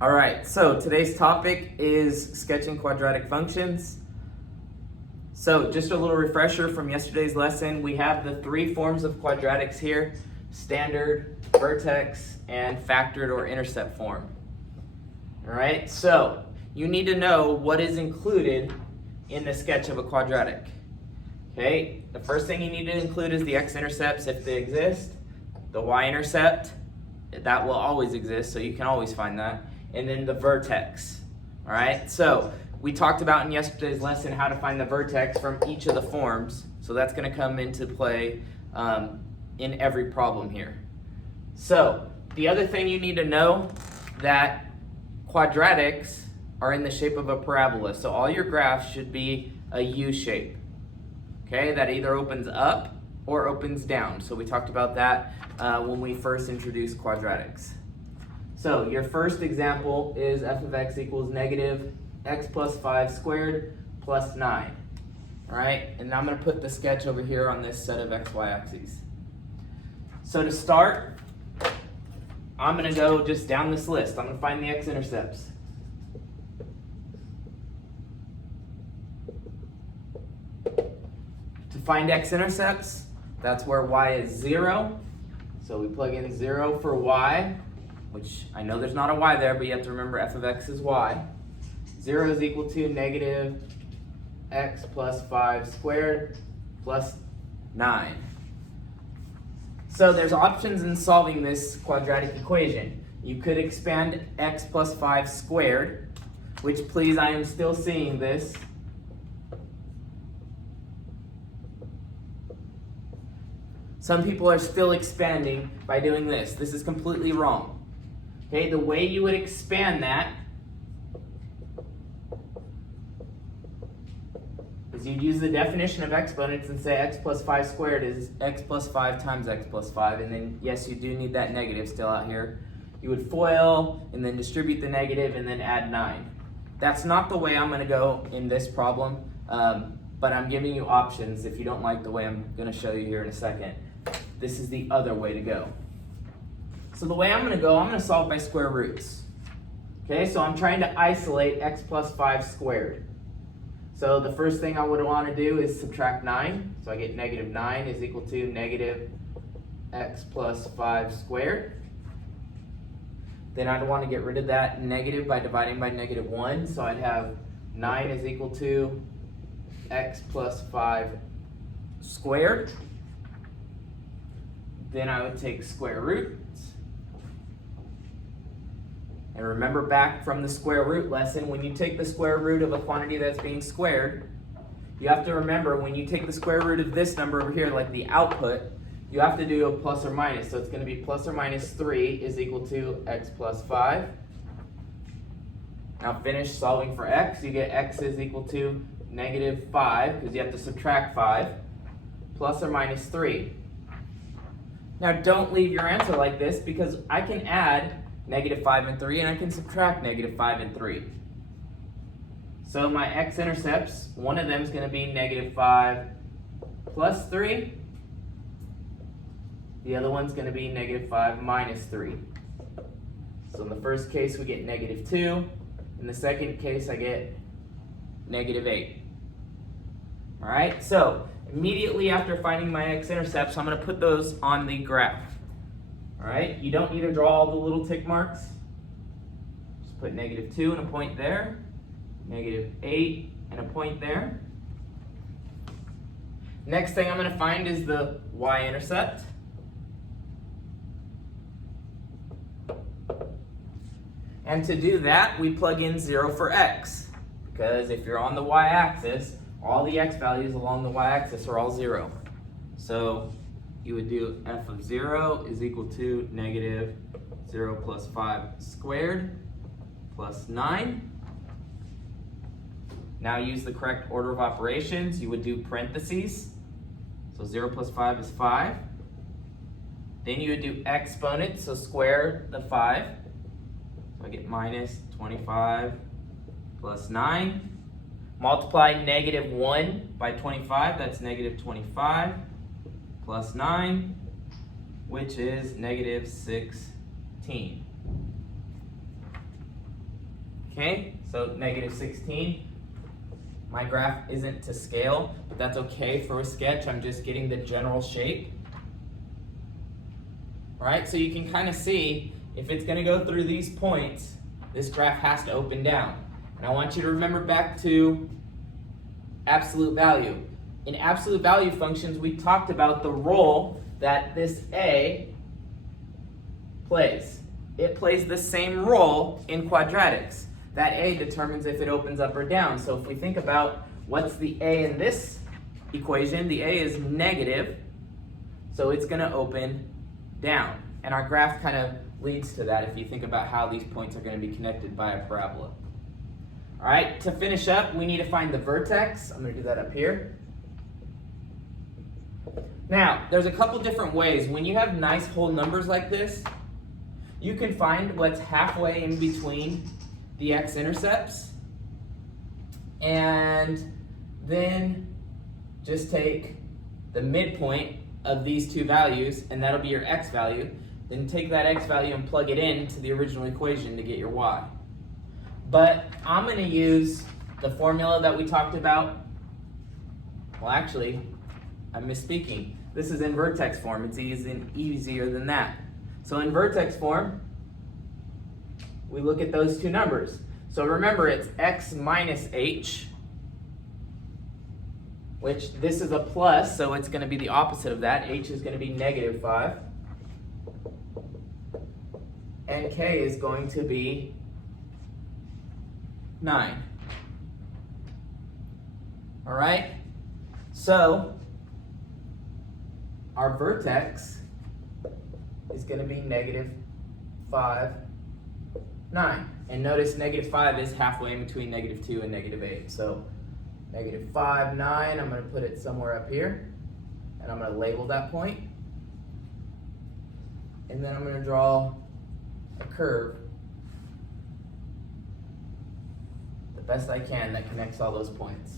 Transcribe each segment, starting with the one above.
All right, so today's topic is sketching quadratic functions. So just a little refresher from yesterday's lesson, we have the three forms of quadratics here: standard, vertex, and factored or intercept form. All right, so you need to know what is included in the sketch of a quadratic. Okay, the first thing you need to include is the x-intercepts if they exist, the y-intercept, that will always exist, so you can always find that, and then the vertex. All right, so we talked about in yesterday's lesson how to find the vertex from each of the forms, so that's going to come into play in every problem here. So the other thing you need to know, that quadratics are in the shape of a parabola, so all your graphs should be a U shape. Okay, that either opens up or opens down. So we talked about that when we first introduced quadratics. So your first example is f of x equals negative x plus 5 squared plus 9. All right, and I'm going to put the sketch over here on this set of xy axes. So to start, I'm going to go just down this list. I'm going to find the x-intercepts. To find x-intercepts, that's where y is 0. So we plug in 0 for y, which I know there's not a y there, but you have to remember f of x is y. 0 is equal to negative x plus 5 squared plus 9. So there's options in solving this quadratic equation. You could expand x plus 5 squared, which, please, I am still seeing this. Some people are still expanding by doing this. This is completely wrong. Okay, the way you would expand that is you'd use the definition of exponents and say x plus 5 squared is x plus 5 times x plus 5, and then yes, you do need that negative still out here. You would FOIL and then distribute the negative and then add 9. That's not the way I'm going to go in this problem, but I'm giving you options if you don't like the way I'm going to show you here in a second. This is the other way to go. So the way I'm going to go, I'm going to solve by square roots. Okay, so I'm trying to isolate x plus 5 squared. So the first thing I would want to do is subtract 9. So I get negative 9 is equal to negative x plus 5 squared. Then I'd want to get rid of that negative by dividing by negative 1. So I'd have 9 is equal to x plus 5 squared. Then I would take square roots. And remember back from the square root lesson, when you take the square root of a quantity that's being squared, you have to remember when you take the square root of this number over here, like the output, you have to do a plus or minus. So it's going to be plus or minus 3 is equal to x plus 5. Now finish solving for x. You get x is equal to negative 5, because you have to subtract 5, plus or minus 3. Now don't leave your answer like this, because I can add negative 5 and 3, and I can subtract negative 5 and 3. So my x-intercepts, one of them is going to be negative 5 plus 3. The other one's going to be negative 5 minus 3. So in the first case, we get negative 2. In the second case, I get negative 8. All right, so immediately after finding my x-intercepts, I'm going to put those on the graph. All right, you don't need to draw all the little tick marks. Just put negative 2 and a point there, negative 8 and a point there. Next thing I'm going to find is the y-intercept. And to do that, we plug in 0 for x, because if you're on the y-axis, all the x values along the y-axis are all 0. So you would do f of 0 is equal to negative 0 plus 5 squared plus 9. Now use the correct order of operations. You would do parentheses. So 0 plus 5 is 5. Then you would do exponents, so square the 5. So I get minus 25 plus 9. Multiply negative 1 by 25, that's negative 25 plus 9, which is negative 16. Okay, so negative 16. My graph isn't to scale, but that's okay for a sketch. I'm just getting the general shape. All right, so you can kind of see if it's going to go through these points, this graph has to open down. And I want you to remember back to absolute value. In absolute value functions, we talked about the role that this a plays. It plays the same role in quadratics. That a determines if it opens up or down. So if we think about what's the a in this equation, the a is negative, so it's going to open down. And our graph kind of leads to that if you think about how these points are going to be connected by a parabola. All right, to finish up, we need to find the vertex. I'm going to do that up here. Now, there's a couple different ways. When you have nice whole numbers like this, you can find what's halfway in between the x-intercepts, and then just take the midpoint of these two values, and that'll be your x value. Then take that x value and plug it into the original equation to get your y. But I'm going to use the formula that we talked about. Well, actually, I'm misspeaking. This is in vertex form. It's easier than that. So in vertex form, we look at those two numbers. So remember, it's x minus h, which this is a plus, so it's going to be the opposite of that. H is going to be negative 5. And k is going to be 9. All right? So our vertex is going to be negative 5, 9. And notice negative 5 is halfway in between negative 2 and negative 8. So negative 5, 9, I'm going to put it somewhere up here. And I'm going to label that point. And then I'm going to draw a curve the best I can that connects all those points.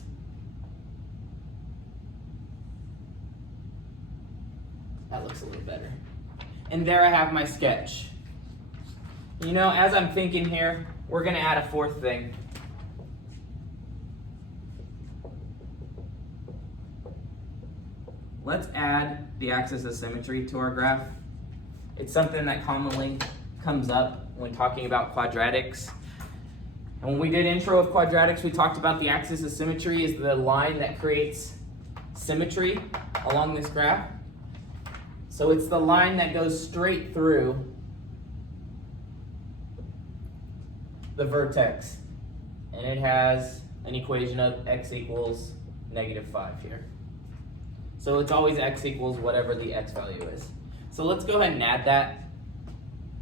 That looks a little better. And there I have my sketch. You know, as I'm thinking here, we're going to add a fourth thing. Let's add the axis of symmetry to our graph. It's something that commonly comes up when talking about quadratics. And when we did intro of quadratics, we talked about the axis of symmetry is the line that creates symmetry along this graph. So it's the line that goes straight through the vertex. And it has an equation of x equals negative 5 here. So it's always x equals whatever the x value is. So let's go ahead and add that.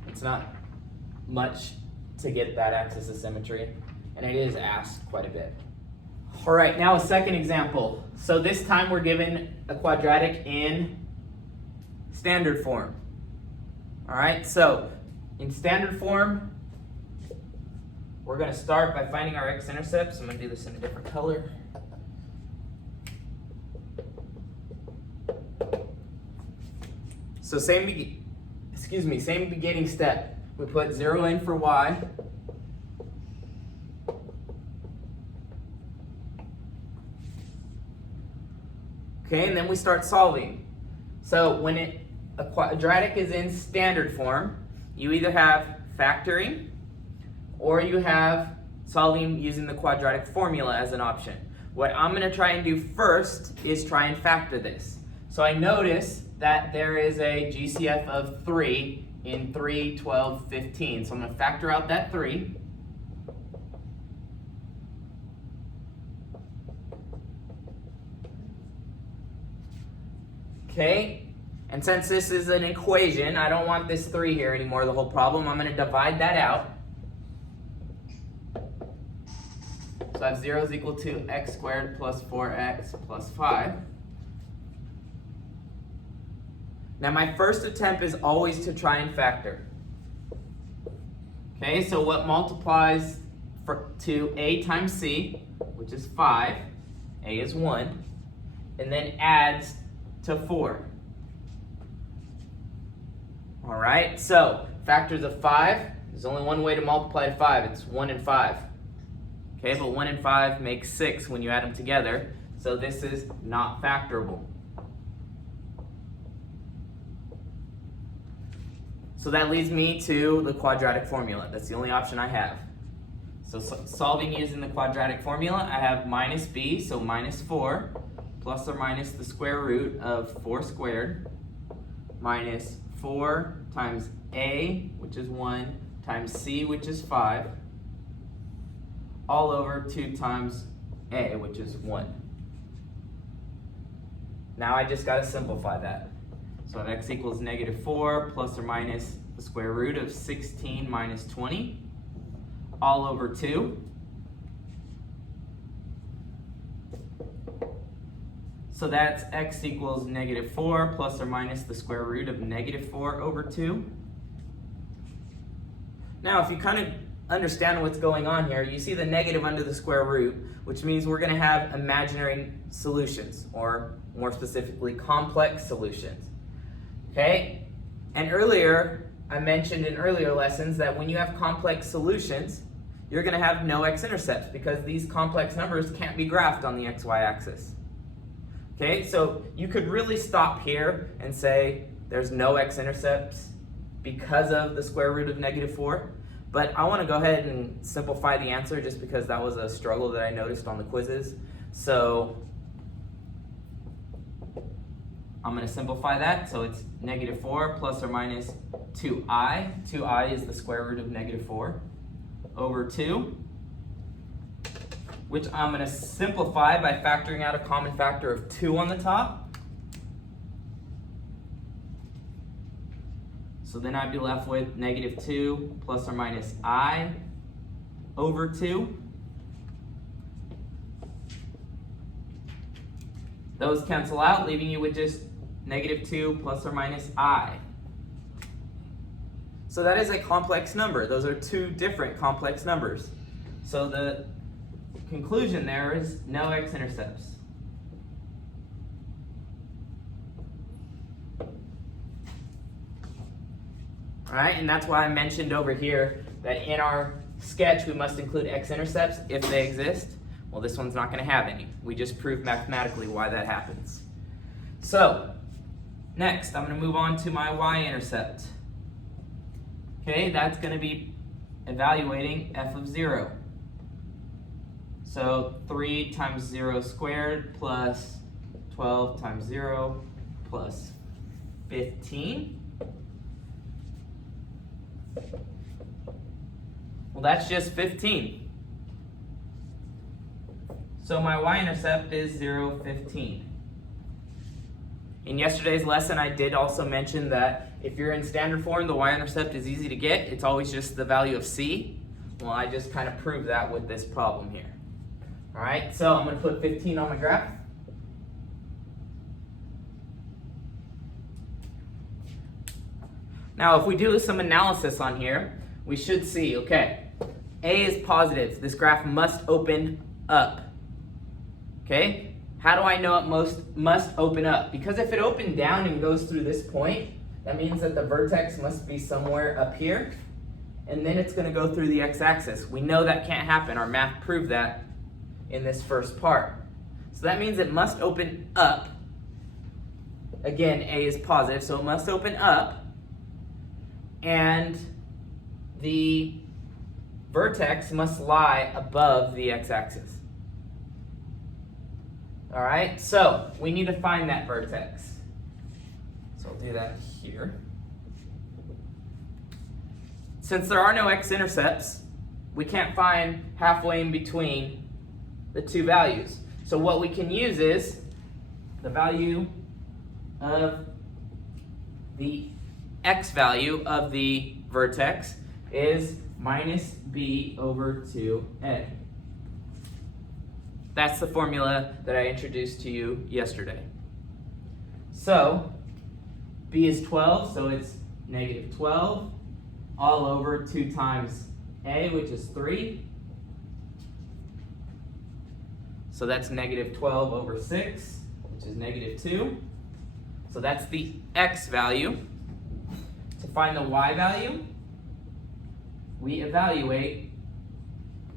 It's not much to get that axis of symmetry, and it is asked quite a bit. All right, now a second example. So this time we're given a quadratic in standard form. All right, so in standard form, we're going to start by finding our x-intercepts. I'm going to do this in a different color. So same beginning step. We put 0 in for y. Okay, and then we start solving. So when a quadratic is in standard form, you either have factoring or you have solving using the quadratic formula as an option. What I'm going to try and do first is try and factor this. So I notice that there is a GCF of 3 in 3, 12, 15. So I'm going to factor out that 3. Okay, and since this is an equation, I don't want this 3 here anymore, the whole problem. I'm going to divide that out. So I have 0 is equal to x squared plus 4x plus 5. Now my first attempt is always to try and factor. Okay, so what multiplies to a times c, which is 5, a is 1, and then adds to 4. All right, so factors of 5, There's only one way to multiply to 5. It's 1 and 5. Okay, but 1 and 5 make 6 when you add them together. So this is not factorable. So that leads me to the quadratic formula. That's the only option I have. So solving using the quadratic formula, I have minus b, so minus 4, plus or minus the square root of 4 squared, minus 4 times a, which is 1, times c, which is 5, all over 2 times a, which is 1. Now I just got to simplify that. So I have x equals negative 4 plus or minus the square root of 16 minus 20, all over 2. So that's x equals negative 4 plus or minus the square root of negative 4 over 2. Now, if you kind of understand what's going on here, you see the negative under the square root, which means we're going to have imaginary solutions, or more specifically, complex solutions. Okay? And earlier, I mentioned in earlier lessons that when you have complex solutions, you're going to have no x-intercepts because these complex numbers can't be graphed on the xy axis. Okay, so you could really stop here and say there's no x-intercepts because of the square root of negative 4. But I want to go ahead and simplify the answer just because that was a struggle that I noticed on the quizzes. So I'm going to simplify that. So it's negative 4 plus or minus 2i. 2i is the square root of negative 4 over 2. Which I'm going to simplify by factoring out a common factor of 2 on the top. So then I'd be left with negative 2 plus or minus I over 2. Those cancel out, leaving you with just negative 2 plus or minus I. So that is a complex number. Those are two different complex numbers. So the conclusion there is no x-intercepts. All right, and that's why I mentioned over here that in our sketch we must include x-intercepts if they exist. Well, this one's not going to have any. We just proved mathematically why that happens. So, next I'm going to move on to my y-intercept. Okay, that's going to be evaluating f of 0. So 3 times 0 squared plus 12 times 0 plus 15. Well, that's just 15. So my y-intercept is 0, 15. In yesterday's lesson, I did also mention that if you're in standard form, the y-intercept is easy to get. It's always just the value of c. Well, I just kind of proved that with this problem here. All right, so I'm going to put 15 on my graph. Now, if we do some analysis on here, we should see, okay, A is positive. This graph must open up. Okay, how do I know it must open up? Because if it opened down and goes through this point, that means that the vertex must be somewhere up here, and then it's going to go through the x-axis. We know that can't happen. Our math proved that in this first part. So that means it must open up. Again, A is positive, so it must open up, and the vertex must lie above the x-axis. All right, so we need to find that vertex. So I'll do that here. Since there are no x-intercepts, we can't find halfway in between the two values. So what we can use is the value of the x value of the vertex is minus b over 2a. That's the formula that I introduced to you yesterday. So b is 12, so it's negative 12 all over 2 times a, which is 3. So that's negative 12 over 6, which is negative 2. So that's the x value. To find the y value, we evaluate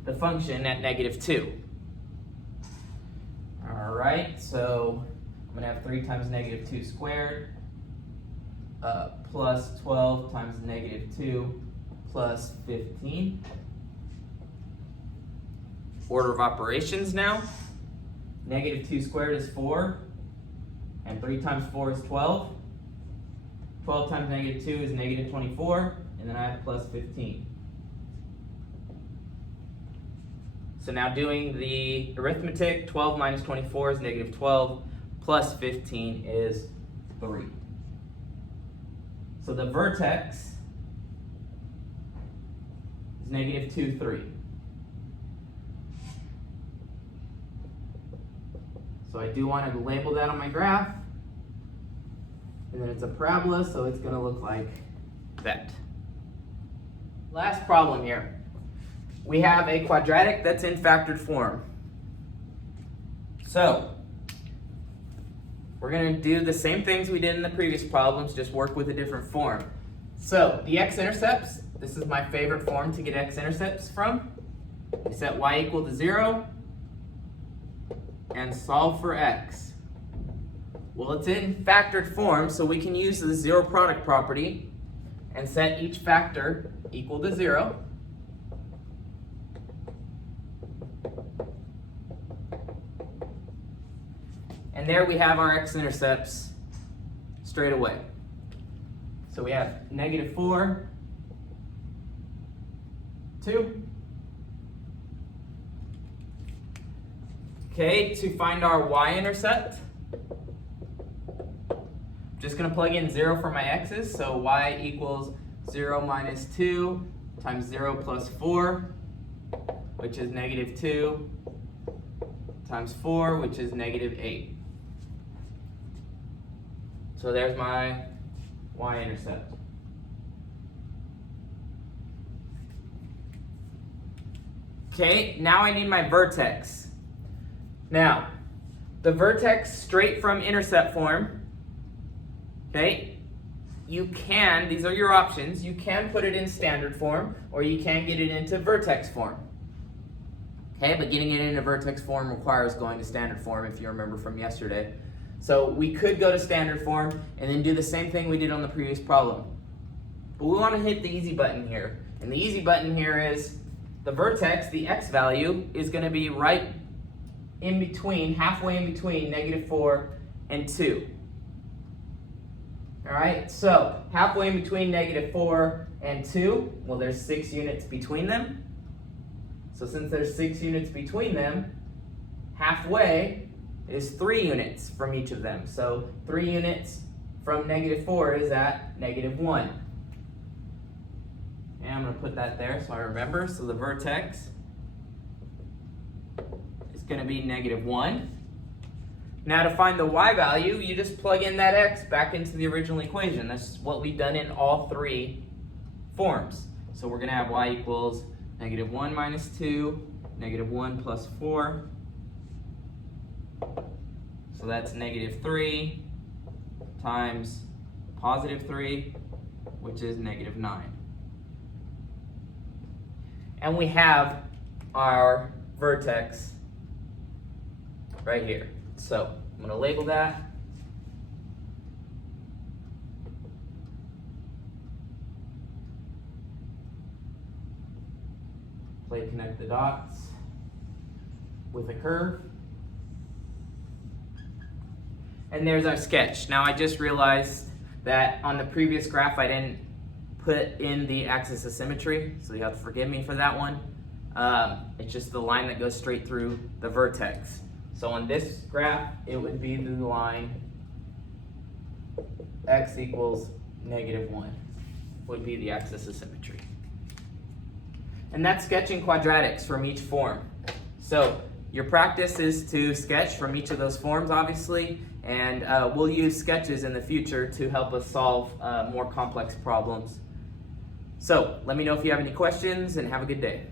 the function at -2. All right, so I'm going to have 3 times -2 squared plus 12 times -2 plus 15. Order of operations now. -2 squared is 4, and 3 times 4 is 12. 12 times -2 is -24, and then I have plus 15. So now doing the arithmetic, 12 minus 24 is -12, plus 15 is 3. So the vertex is -2, 3. So I do want to label that on my graph. And then it's a parabola, so it's going to look like that. Last problem here. We have a quadratic that's in factored form. So we're going to do the same things we did in the previous problems, just work with a different form. So the x-intercepts, this is my favorite form to get x-intercepts from. We set y equal to 0 and solve for x. Well, it's in factored form, so we can use the zero product property and set each factor equal to 0. And there we have our x-intercepts straight away. So we have -4, 2. Okay, to find our y-intercept, I'm just going to plug in 0 for my x's. So y equals 0 minus 2 times 0 plus 4, which is -2, times 4, which is -8. So there's my y-intercept. Okay, now I need my vertex. Now, the vertex straight from intercept form, okay, you can, these are your options, you can put it in standard form or you can get it into vertex form. Okay, but getting it into vertex form requires going to standard form if you remember from yesterday. So we could go to standard form and then do the same thing we did on the previous problem. But we want to hit the easy button here. And the easy button here is the vertex, the x value, is going to be right in between, halfway in between -4 and 2. All right, so halfway in between -4 and 2, well, there's 6 units between them. So since there's 6 units between them, halfway is 3 units from each of them. So 3 units from -4 is at -1. And I'm going to put that there so I remember. So the vertex is going to be -1. Now to find the y value, you just plug in that x back into the original equation. That's what we've done in all 3 forms. So we're going to have y equals -1 minus 2, -1 plus 4. So that's -3 times +3, which is -9. And we have our vertex right here. So I'm going to label that. Play connect the dots with a curve. And there's our sketch. Now I just realized that on the previous graph I didn't put in the axis of symmetry, so you have to forgive me for that one. It's just the line that goes straight through the vertex. So on this graph, it would be the line x equals -1 would be the axis of symmetry. And that's sketching quadratics from each form. So your practice is to sketch from each of those forms, obviously, and we'll use sketches in the future to help us solve more complex problems. So let me know if you have any questions, and have a good day.